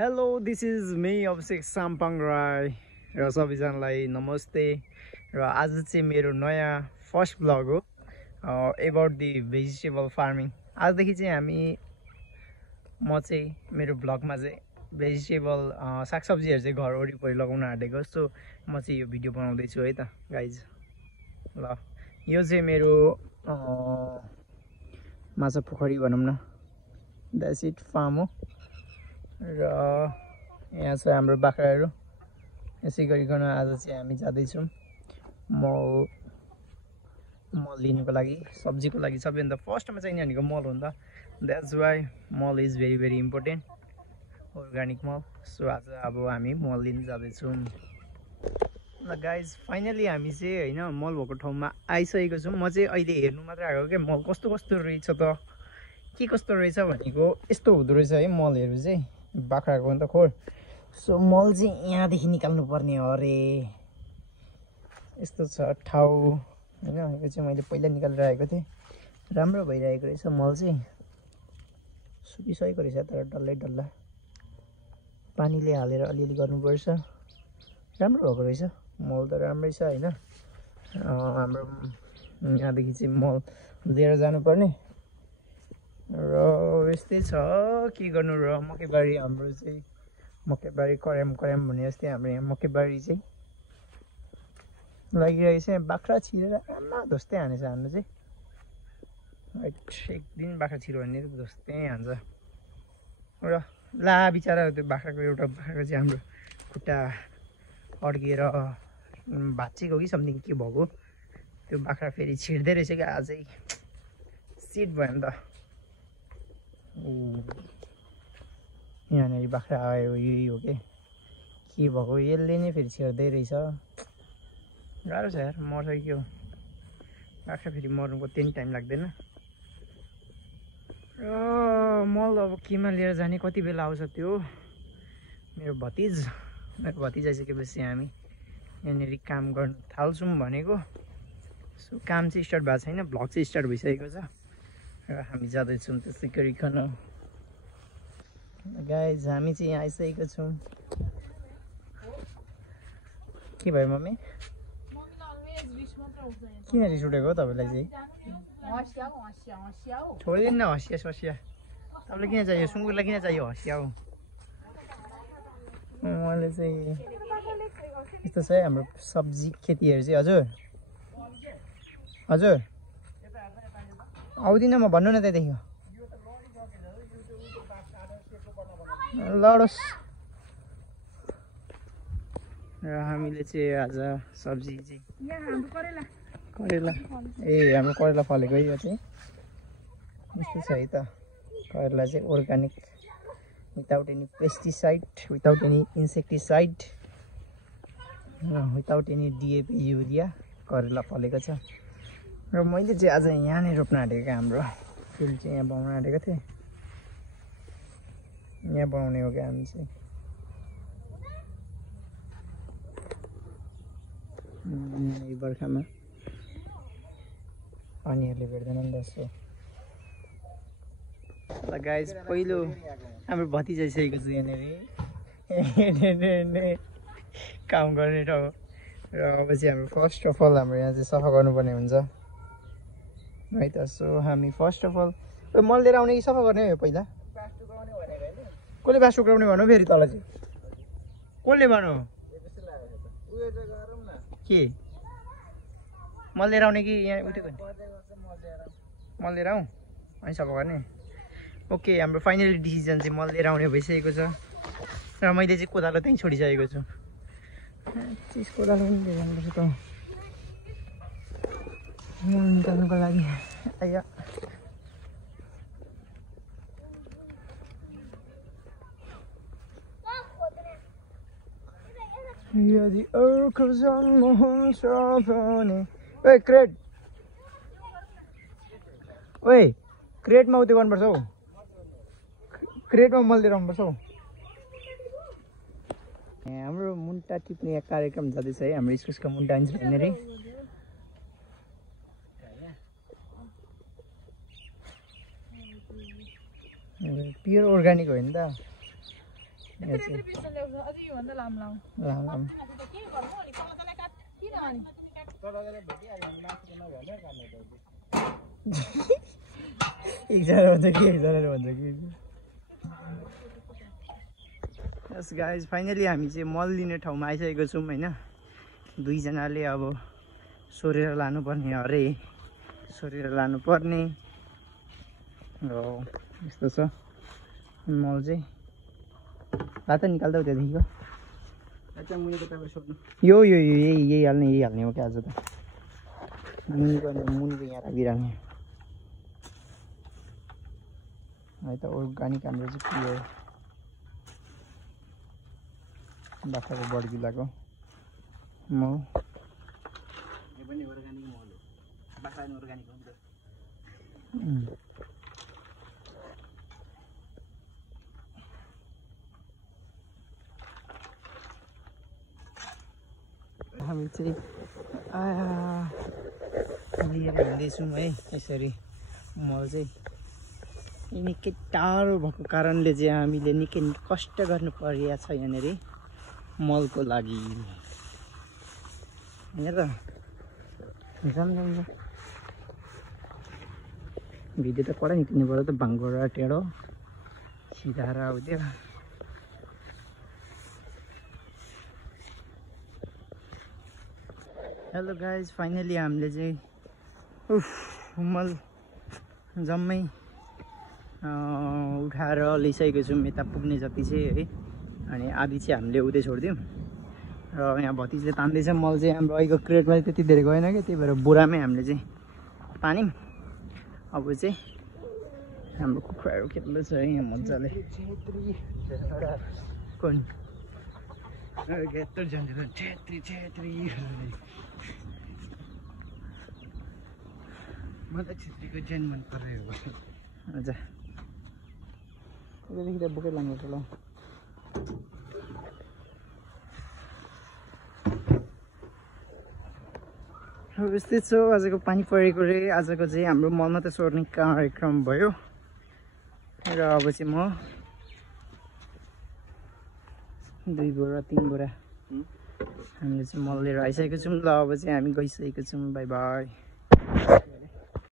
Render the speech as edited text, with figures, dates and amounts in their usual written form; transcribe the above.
Hello this is me अभिषेक साम्पाङ राई र सबैजनालाई नमस्ते र आज चाहिँ मेरो नयाँ फर्स्ट ब्लग हो एबाउट दि भेजिटेबल फार्मिङ। आजदेखि चाहिँ म चाहिँ मेरो ब्लगमा चाहिँ भेजिटेबल सागसब्जीहरू चाहिँ घर वरिपरि लगाउन आँटेको। सो म चाहिँ यो भिडियो बनाउँदैछु है त गाइज। ल यो चाहिँ मेरो माछा पोखरी भनौँ न, द्याट्स इट फार्म हो। र यहाँ छ हाम्रो बाख्राहरू। यसै गरिकन आज चाहिँ हामी जाँदैछौँ मल लिनुको लागि, सब्जीको लागि। सबैभन्दा फर्स्टमा चाहिने भनेको मल हो नि त। द्याट्स वाइ मल is very very important, organic मल। सो आज अब हामी मल लिनु जाँदैछौँ। ल गाइज फाइनली हामी चाहिँ होइन मल भएको ठाउँमा आइसकेको छौँ। म चाहिँ अहिले हेर्नु मात्र आएको क्या मल कस्तो कस्तो रहेछ त, के कस्तो रहेछ भनेको यस्तो हुँदो रहेछ है मलहरू चाहिँ, बाख्राको नि त खोर। सो मल चाहिँ यहाँदेखि निकाल्नु पर्ने हो अरे, यस्तो छ ठाउँ होइन। यो चाहिँ मैले पहिला निकालेर आएको थिएँ, राम्रो भइरहेको रहेछ मल चाहिँ। सुकिसकेको रहेछ तर डल्लै डल्ला, पानीले हालेर अलिअलि गर्नुपर्छ। राम्रो भएको रहेछ मल त, राम्रै छ होइन। हाम्रो यहाँदेखि चाहिँ मल लिएर जानुपर्ने र यस्तै छ। के गर्नु र, मकैबारी हाम्रो चाहिँ, मकैबारी कर्याम भने जस्तै हाम्रो यहाँ मकैबारी चाहिँ लागिरहेको छ। बाख्रा छिरेर आमा धोस्दै हानेछ हाम्रो चाहिँ। एक दिन बाख्रा छिरो भने त धोस्दै हान्छ र ला बिचरा त्यो बाख्राको, एउटा बाख्राको चाहिँ हाम्रो खुट्टा अड्किएर भाँचिएको कि समथिङ के भएको, त्यो बाख्रा फेरि छिर्दै रहेछ क्या आजै। सिट भयो नि त। यहाँनिर बाख्रा आयो, यही हो के भएको, यसले नै फेरि छिर्दै रहेछ। गाह्रो छ यार, मर्छ कि के हो बाख्रा, फेरि मर्नुको त्यही टाइम लाग्दैन। र मल अब केमा लिएर जाने, कति बेला आउँछ त्यो मेरो भतिज आइसकेपछि हामी यहाँनिर काम गर्नु थाल्छौँ भनेको। सो काम चाहिँ स्टार्ट भएको छैन, भ्लग चाहिँ स्टार्ट भइसकेको छ र हामी जाँदैछौँ त्यसै गरिकन। गाइज हामी चाहिँ यहाँ आइसकेको छौँ। के भयो मम्मी, किन रिस उठेको हो तपाईँलाई चाहिँ? छोडिदिनु न हँसिया ससिया, तपाईँलाई किन चाहियो, सुँगुरलाई किन चाहियो हँसिया हो? मैले चाहिँ यस्तो छ है हाम्रो सब्जी खेतीहरू चाहिँ। हजुर आउँदिनँ म, भन्नु न त्यहाँदेखि लडोस्। र हामीले चाहिँ आज सब्जी चाहिँ करेला, ए हाम्रो करेला फलेको है यो चाहिँ। यस्तो छ है त करेला चाहिँ, organic, without any pesticide, without any insecticide, without any DAP urea करेला फलेको छ। र मैले चाहिँ आज यहाँ नै रोप्न आँटेको क्या, हाम्रो फिल्ड चाहिँ यहाँ बनाउन आँटेको थिएँ। यहाँ बनाउने हो क्या हामी चाहिँ। यो बर्खामा पानीहरूले भेट्दैन नि त। यसो ल गाइज पहिलो हाम्रो भतिज आइसकेको छ यहाँनिर काम गर्ने ठाउँ। र अब चाहिँ हाम्रो फर्स्ट अफ अल हाम्रो यहाँ चाहिँ सफा गर्नुपर्ने हुन्छ है त। सो हामी फर्स्ट अफ अल मल लिएर आउने कि सफा गर्ने हो पहिला? कसले बास टुक्राउने भन्नु फेरि तल चाहिँ? कसले भन्नु के मल लिएर आउने कि यहाँ उठ्यो भने मल लिएर आउँ अनि सफा गर्ने? ओके, हाम्रो फाइनली डिसिजन चाहिँ मल लिएर आउने भइसकेको छ र मैले चाहिँ कोदालो त्यहीँ छोडिसकेको छु। चिज कोदालो पनि लिएर जानुपर्छ त मल निकाल्नुको लागि। आइया यदि अर्को जन्म हुन्छ भने, ओए क्रेट, ओए क्रेटमा उत्यो गर्नुपर्छ हौ, क्रेटमा मल लिएर आउनुपर्छ हौ। हाम्रो मुन्टा टिप्ने कार्यक्रम जाँदैछ है, हाम्रो इस्कुसको मुन्टा आइन्छ यहाँनिर। प्योर अर्ग्यानिक हो नि त, यस गाइज फाइनली हामी चाहिँ मल लिने ठाउँमा आइसकेको छौँ होइन। दुईजनाले अब सोरेर लानुपर्ने अरे, सोरेर लानुपर्ने हो यस्तो छ मल चाहिँ। रात निकाल्दा त्यहाँदेखिको यो यो यो यही हाल्ने हो क्या आज त। मुनिको यहाँ राखिदिइराख्ने है त। अर्ग्यानिक हाम्रो चाहिँ प्योर बाख्राको बडगिलाको मल। हामी चाहिँ लिएर हिँड्दैछौँ है यसरी। मल चाहिँ निकै टाढो भएको कारणले चाहिँ हामीले निकै कष्ट गर्नु परिरहेको छ यहाँनिर मलको लागि होइन त। भिडियो त पढाइ निक्लिनु पर्यो त, भाङ्गोरा टेढो सिधाएर आउँथ्यो। हेलो गाइज फाइनली हामीले चाहिँ मल जम्मै उठाएर ल्याइसकेको छौँ यता पुग्ने जति चाहिँ है। अनि आधी चाहिँ हामीले उतै छोडिदिउँ र यहाँ भतिजले तान्दैछ मल चाहिँ। हाम्रो अहिलेको क्रेटमा त्यति धेरै गएन क्या, त्यही भएर बोरामै हामीले चाहिँ तान्यौँ। अब चाहिँ हाम्रो कुखुराहरू खेल्दैछ है यहाँ मजाले। कुन मलाई छेत्रीको ज्यान मन पऱ्यो। हजुर यतादेखि त बोकै लानुपर्छ ल। यस्तै छ आजको पानी परेको रे। आजको चाहिँ हाम्रो मलमा त सोर्ने कार्यक्रम भयो र अब चाहिँ म 2 बोरा 3 बोरा हामीले चाहिँ मल लिएर आइसकेको छौँ ल। अब चाहिँ हामी गइसकेको छौँ। By by.